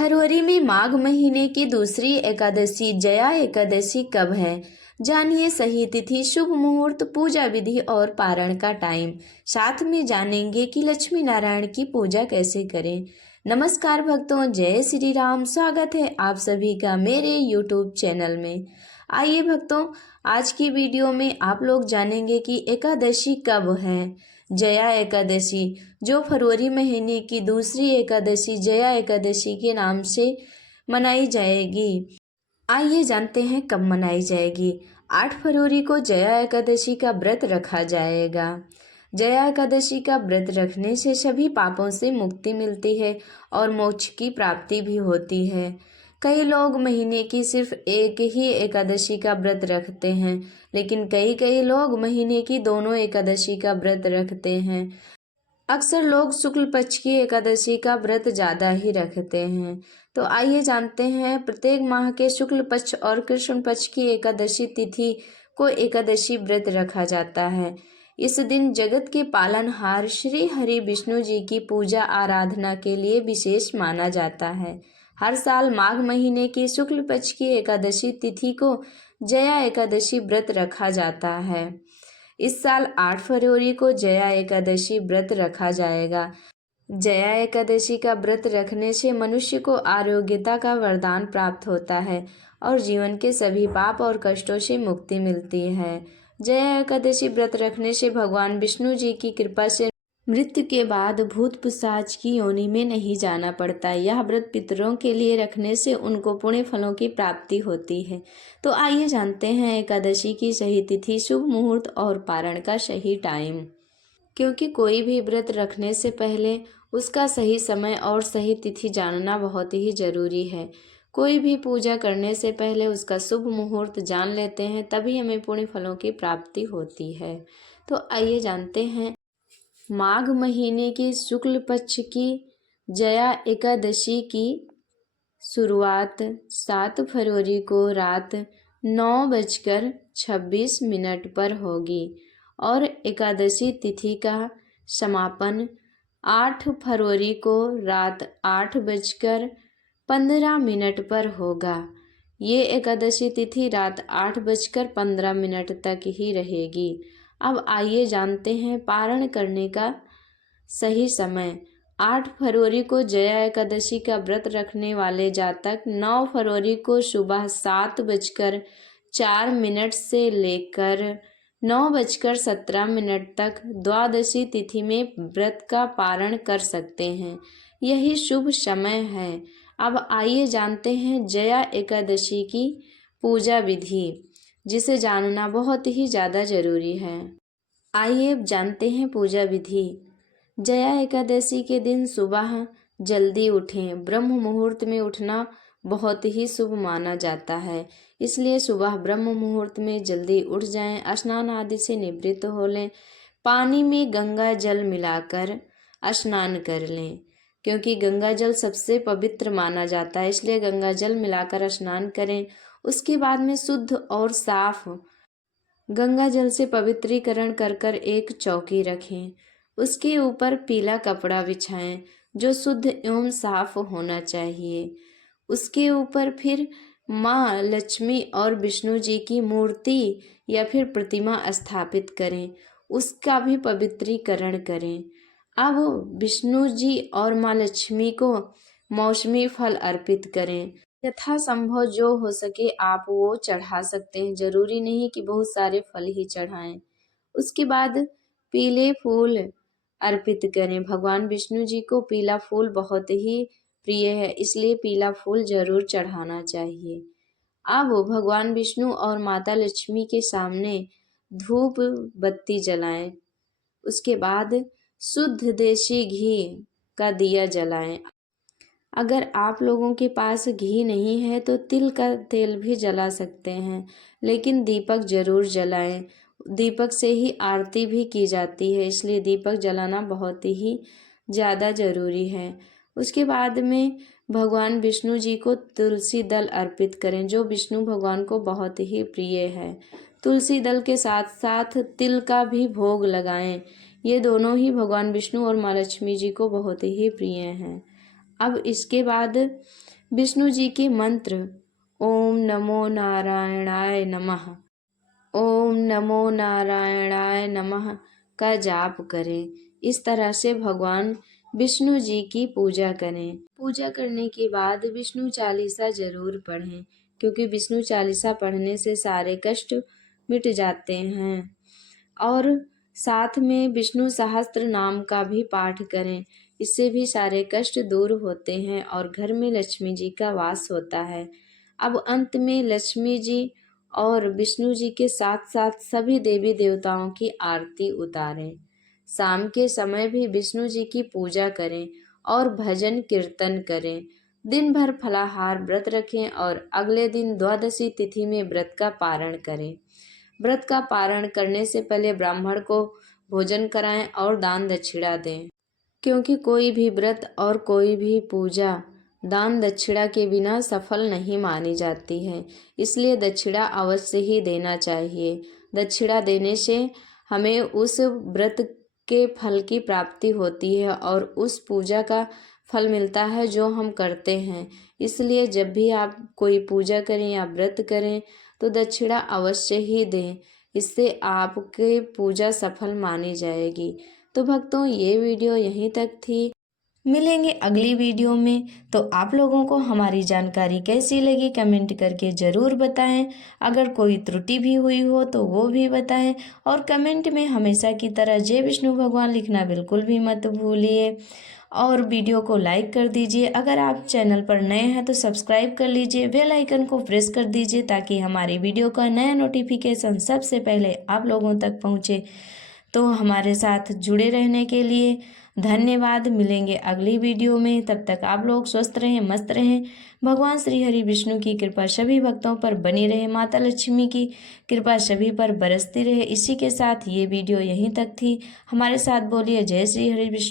फरवरी में माघ महीने की दूसरी एकादशी जया एकादशी कब है? जानिए सही तिथि, शुभ मुहूर्त, पूजा विधि और पारण का टाइम। साथ में जानेंगे कि लक्ष्मी नारायण की पूजा कैसे करें। नमस्कार भक्तों, जय श्री राम। स्वागत है आप सभी का मेरे YouTube चैनल में। आइए भक्तों, आज की वीडियो में आप लोग जानेंगे कि एकादशी कब है। जया एकादशी, जो फरवरी महीने की दूसरी एकादशी जया एकादशी के नाम से मनाई जाएगी। आइए जानते हैं कब मनाई जाएगी। 8 फरवरी को जया एकादशी का व्रत रखा जाएगा। जया एकादशी का व्रत रखने से सभी पापों से मुक्ति मिलती है और मोक्ष की प्राप्ति भी होती है। कई लोग महीने की सिर्फ एक ही एकादशी का व्रत रखते हैं, लेकिन कई लोग महीने की दोनों एकादशी का व्रत रखते हैं। अक्सर लोग शुक्ल पक्ष की एकादशी का व्रत ज़्यादा ही रखते हैं। तो आइए जानते हैं, प्रत्येक माह के शुक्ल पक्ष और कृष्ण पक्ष की एकादशी तिथि को एकादशी व्रत रखा जाता है। इस दिन जगत के पालनहार श्री हरि विष्णु जी की पूजा आराधना के लिए विशेष माना जाता है। हर साल माघ महीने की शुक्ल पक्ष की एकादशी तिथि को जया एकादशी व्रत रखा जाता है। इस साल 8 फरवरी को जया एकादशी व्रत रखा जाएगा। जया एकादशी का व्रत रखने से मनुष्य को आरोग्यता का वरदान प्राप्त होता है और जीवन के सभी पाप और कष्टों से मुक्ति मिलती है। जया एकादशी व्रत रखने से भगवान विष्णु जी की कृपा से मृत्यु के बाद भूत पिशाच की योनि में नहीं जाना पड़ता। यह व्रत पितरों के लिए रखने से उनको पुण्य फलों की प्राप्ति होती है। तो आइए जानते हैं एकादशी की सही तिथि, शुभ मुहूर्त और पारण का सही टाइम। क्योंकि कोई भी व्रत रखने से पहले उसका सही समय और सही तिथि जानना बहुत ही जरूरी है। कोई भी पूजा करने से पहले उसका शुभ मुहूर्त जान लेते हैं, तभी हमें पुण्य फलों की प्राप्ति होती है। तो आइए जानते हैं, माघ महीने की शुक्ल पक्ष की जया एकादशी की शुरुआत 7 फरवरी को रात 9:26 पर होगी और एकादशी तिथि का समापन 8 फरवरी को रात 8:15 पर होगा। ये एकादशी तिथि रात 8:15 तक ही रहेगी। अब आइए जानते हैं पारण करने का सही समय। 8 फरवरी को जया एकादशी का व्रत रखने वाले जातक 9 फरवरी को सुबह 7:04 से लेकर 9:17 तक द्वादशी तिथि में व्रत का पारण कर सकते हैं। यही शुभ समय है। अब आइए जानते हैं जया एकादशी की पूजा विधि, जिसे जानना बहुत ही ज़्यादा जरूरी है। आइए अब जानते हैं पूजा विधि। जया एकादशी के दिन सुबह जल्दी उठें। ब्रह्म मुहूर्त में उठना बहुत ही शुभ माना जाता है, इसलिए सुबह ब्रह्म मुहूर्त में जल्दी उठ जाएं। स्नान आदि से निवृत्त हो लें। पानी में गंगा जल मिलाकर स्नान कर लें, क्योंकि गंगा जल सबसे पवित्र माना जाता है, इसलिए गंगा जल मिलाकर स्नान करें। उसके बाद में शुद्ध और साफ गंगा जल से पवित्रीकरण कर एक चौकी रखें। उसके ऊपर पीला कपड़ा बिछाएं जो शुद्ध एवं साफ होना चाहिए। उसके ऊपर फिर माँ लक्ष्मी और विष्णु जी की मूर्ति या फिर प्रतिमा स्थापित करें, उसका भी पवित्रीकरण करें। अब विष्णु जी और माँ लक्ष्मी को मौसमी फल अर्पित करें। यथासंभव जो हो सके आप वो चढ़ा सकते हैं, जरूरी नहीं कि बहुत सारे फल ही चढ़ाएं। उसके बाद पीले फूल अर्पित करें। भगवान विष्णु जी को पीला फूल बहुत ही प्रिय है, इसलिए पीला फूल जरूर चढ़ाना चाहिए। अब भगवान विष्णु और माता लक्ष्मी के सामने धूप बत्ती जलाएं। उसके बाद शुद्ध देसी घी का दिया जलाएं। अगर आप लोगों के पास घी नहीं है तो तिल का तेल भी जला सकते हैं, लेकिन दीपक जरूर जलाएं। दीपक से ही आरती भी की जाती है, इसलिए दीपक जलाना बहुत ही ज़्यादा ज़रूरी है। उसके बाद में भगवान विष्णु जी को तुलसी दल अर्पित करें, जो विष्णु भगवान को बहुत ही प्रिय है। तुलसी दल के साथ साथ तिल का भी भोग लगाएं। ये दोनों ही भगवान विष्णु और माँ लक्ष्मी जी को बहुत ही प्रिय हैं। अब इसके बाद विष्णु जी के मंत्र ओम नमो नारायणाय नमः, ओम नमो नारायणाय नमः का जाप करें। इस तरह से भगवान विष्णु जी की पूजा करें। पूजा करने के बाद विष्णु चालीसा जरूर पढ़ें, क्योंकि विष्णु चालीसा पढ़ने से सारे कष्ट मिट जाते हैं। और साथ में विष्णु सहस्त्र नाम का भी पाठ करें, इससे भी सारे कष्ट दूर होते हैं और घर में लक्ष्मी जी का वास होता है। अब अंत में लक्ष्मी जी और विष्णु जी के साथ साथ सभी देवी देवताओं की आरती उतारें। शाम के समय भी विष्णु जी की पूजा करें और भजन कीर्तन करें। दिन भर फलाहार व्रत रखें और अगले दिन द्वादशी तिथि में व्रत का पारण करें। व्रत का पारण करने से पहले ब्राह्मण को भोजन कराएं और दान दक्षिणा दें, क्योंकि कोई भी व्रत और कोई भी पूजा दान दक्षिणा के बिना सफल नहीं मानी जाती है। इसलिए दक्षिणा अवश्य ही देना चाहिए। दक्षिणा देने से हमें उस व्रत के फल की प्राप्ति होती है और उस पूजा का फल मिलता है जो हम करते हैं। इसलिए जब भी आप कोई पूजा करें या व्रत करें तो दक्षिणा अवश्य ही दें, इससे आपके पूजा सफल मानी जाएगी। तो भक्तों, ये वीडियो यहीं तक थी। मिलेंगे अगली वीडियो में। तो आप लोगों को हमारी जानकारी कैसी लगी कमेंट करके ज़रूर बताएं। अगर कोई त्रुटि भी हुई हो तो वो भी बताएं और कमेंट में हमेशा की तरह जय विष्णु भगवान लिखना बिल्कुल भी मत भूलिए और वीडियो को लाइक कर दीजिए। अगर आप चैनल पर नए हैं तो सब्सक्राइब कर लीजिए, बेल आइकन को प्रेस कर दीजिए ताकि हमारी वीडियो का नया नोटिफिकेशन सबसे पहले आप लोगों तक पहुँचे। तो हमारे साथ जुड़े रहने के लिए धन्यवाद। मिलेंगे अगली वीडियो में, तब तक आप लोग स्वस्थ रहें, मस्त रहें। भगवान श्री हरि विष्णु की कृपा सभी भक्तों पर बनी रहे, माता लक्ष्मी की कृपा सभी पर बरसती रहे। इसी के साथ ये वीडियो यहीं तक थी। हमारे साथ बोलिए जय श्री हरि विष्णु।